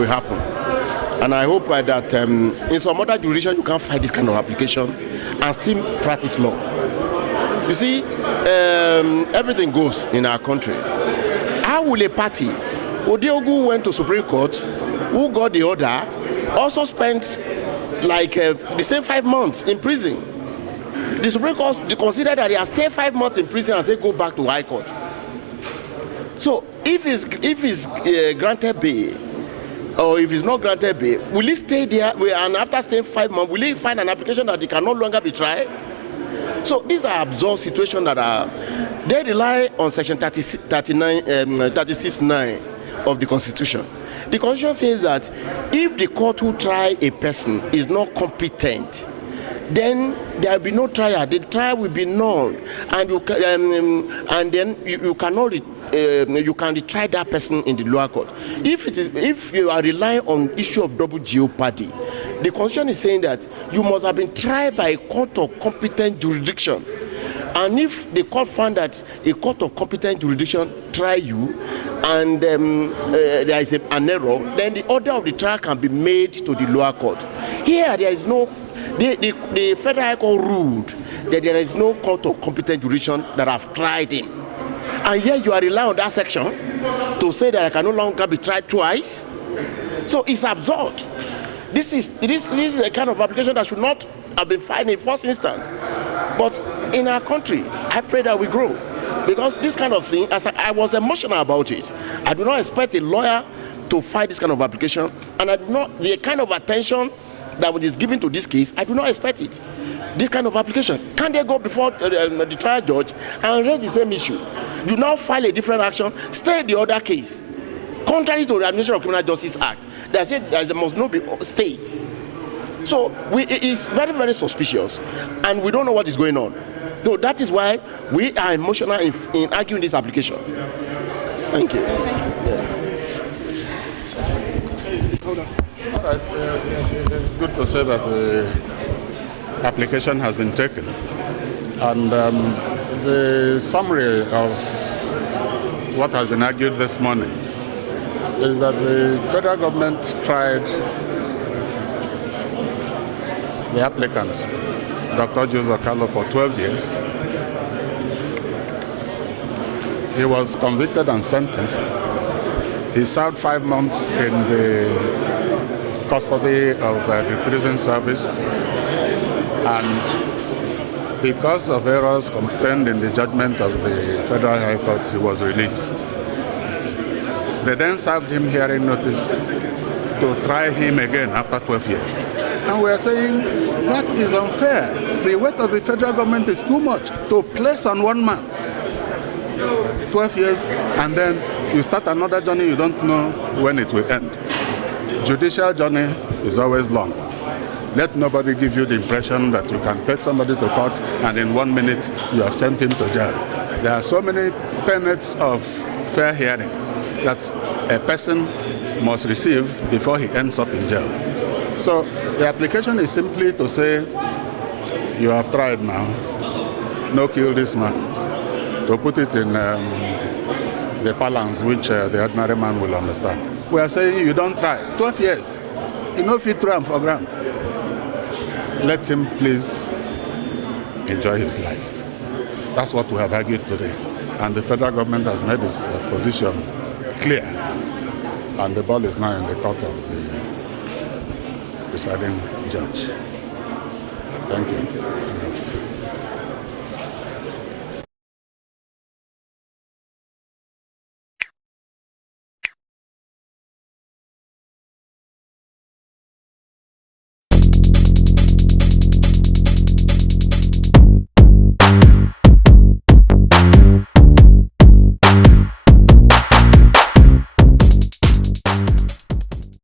will happen. And I hope that in some other jurisdiction you can fight this kind of application and still practice law. You see, everything goes in our country. How will a party, Odiogu went to Supreme Court, who got the order, also spent like the same 5 months in prison. The Supreme Court considered that he has stayed 5 months in prison and said go back to High Court. So if he's granted bail, or if he's not granted bail, will he stay there and after staying 5 months, will he find an application that he can no longer be tried? So these are absurd situations that they rely on section 36(9) of the Constitution. The Constitution says that if the court who try a person is not competent, then there will be no trial. The trial will be null, and then you cannot you can retry that person in the lower court. If you are relying on issue of double jeopardy, the Constitution is saying that you must have been tried by a court of competent jurisdiction. And if the court found that a court of competent jurisdiction try you and there is an error, then the order of the trial can be made to the lower court. Here there is no, the Federal High Court ruled that there is no court of competent jurisdiction that have tried him. And yet you are relying on that section to say that I can no longer be tried twice. So it's absurd. This is a kind of application that should not have been filed in first instance. But in our country, I pray that we grow. Because this kind of thing, as I was emotional about it, I do not expect a lawyer to fight this kind of application, and I do not, the kind of attention that is given to this case, I do not expect it. This kind of application, can they go before the trial judge and raise the same issue? Do not file a different action, stay the other case. Contrary to the Administration of Criminal Justice Act, that said that there must not be stay. So it's very, very suspicious, and we don't know what is going on. So that is why we are emotional in arguing this application. Thank you. Hold on. All right. It's good to say that the application has been taken. And the summary of what has been argued this morning is that the federal government tried the applicant, Dr. Orji Kalu, for 12 years. He was convicted and sentenced. He served 5 months in the custody of the prison service, and because of errors contained in the judgment of the Federal High Court, he was released. They then served him hearing notice to try him again after 12 years. And we are saying that is unfair. The weight of the federal government is too much to place on one man. 12 years, and then you start another journey, you don't know when it will end. Judicial journey is always long. Let nobody give you the impression that you can take somebody to court and in 1 minute you have sent him to jail. There are so many tenets of fair hearing that a person must receive before he ends up in jail. So the application is simply to say, you have tried now, no kill this man, to put it in the parlance which the ordinary man will understand. We are saying you don't try. 12 years, you know, fit through and for granted. Let him please enjoy his life. That's what we have argued today. And the federal government has made its position clear. And the ball is now in the court of the presiding judge. Thank you.